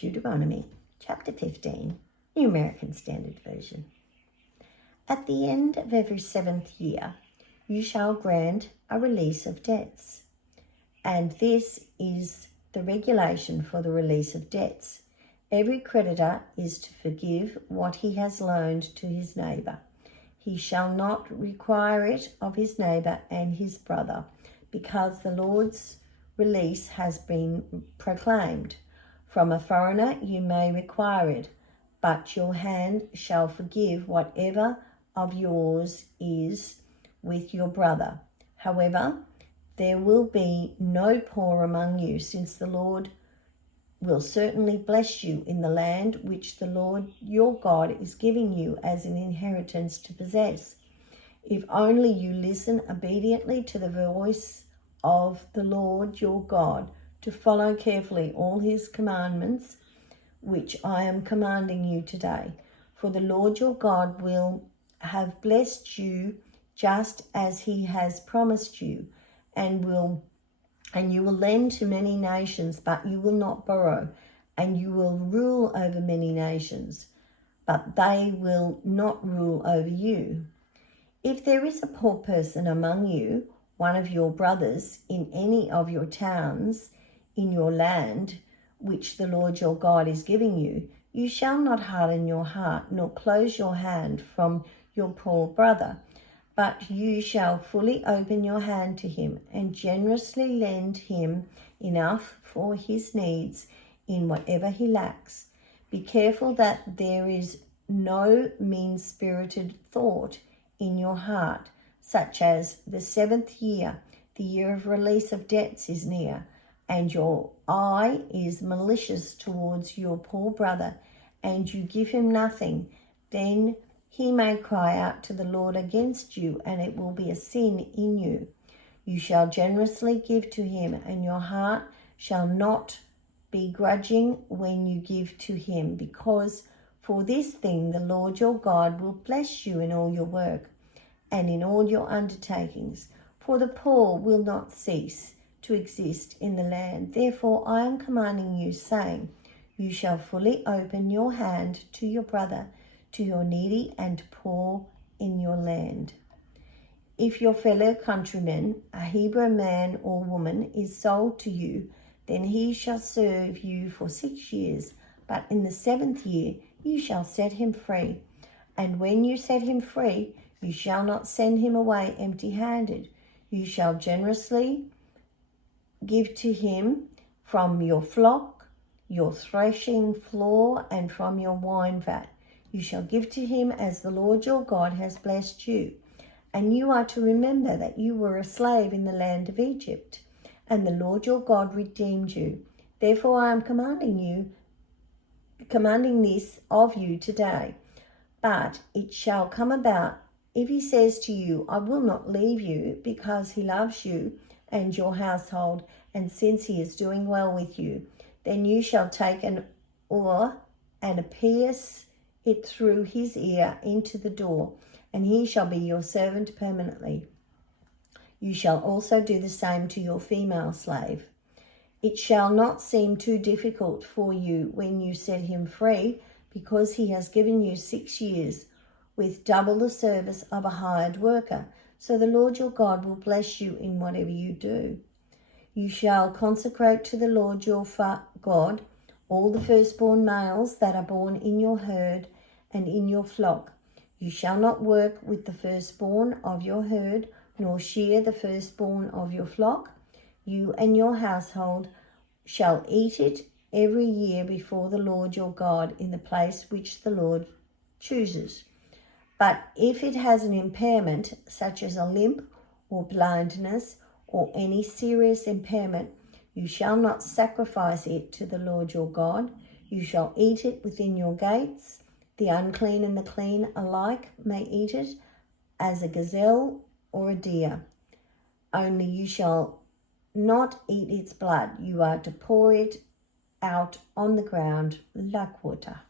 Deuteronomy chapter 15, New American Standard Version. At the end of every 7th year, you shall grant a release of debts. And this is the regulation for the release of debts. Every creditor is to forgive what he has loaned to his neighbour. He shall not require it of his neighbour and his brother, because the Lord's release has been proclaimed. From a foreigner you may require it, but your hand shall forgive whatever of yours is with your brother. However, there will be no poor among you, since the Lord will certainly bless you in the land which the Lord your God is giving you as an inheritance to possess. If only you listen obediently to the voice of the Lord your God, to follow carefully all his commandments, which I am commanding you today. For the Lord your God will have blessed you just as he has promised you, and you will lend to many nations, but you will not borrow, and you will rule over many nations, but they will not rule over you. If there is a poor person among you, one of your brothers, in any of your towns in your land, which the Lord your God is giving you, you shall not harden your heart, nor close your hand from your poor brother, but you shall fully open your hand to him and generously lend him enough for his needs in whatever he lacks. Be careful that there is no mean-spirited thought in your heart, such as the 7th year, the year of release of debts is near, and your eye is malicious towards your poor brother, and you give him nothing. Then he may cry out to the Lord against you, and it will be a sin in you. You shall generously give to him, and your heart shall not be grudging when you give to him, because for this thing the Lord your God will bless you in all your work and in all your undertakings. For the poor will not cease to exist in the land. Therefore I am commanding you, saying, you shall fully open your hand to your brother, to your needy and poor in your land. If your fellow countryman, a Hebrew man or woman, is sold to you, then he shall serve you for 6 years, but in the 7th year you shall set him free. And when you set him free, you shall not send him away empty-handed. You shall generously give to him from your flock, your threshing floor, and from your wine vat. You shall give to him as the Lord your God has blessed you. And you are to remember that you were a slave in the land of Egypt, and the Lord your God redeemed you. Therefore I am commanding this of you today. But it shall come about, if he says to you, I will not leave you, because he loves you and your household, and since he is doing well with you, then you shall take an oar and pierce it through his ear into the door, and he shall be your servant permanently. You shall also do the same to your female slave. It shall not seem too difficult for you when you set him free, because he has given you 6 years with double the service of a hired worker. So the Lord your God will bless you in whatever you do. You shall consecrate to the Lord your God all the firstborn males that are born in your herd and in your flock. You shall not work with the firstborn of your herd, nor shear the firstborn of your flock. You and your household shall eat it every year before the Lord your God in the place which the Lord chooses. But if it has an impairment, such as a limp or blindness or any serious impairment, you shall not sacrifice it to the Lord your God. You shall eat it within your gates. The unclean and the clean alike may eat it, as a gazelle or a deer. Only you shall not eat its blood. You are to pour it out on the ground like water.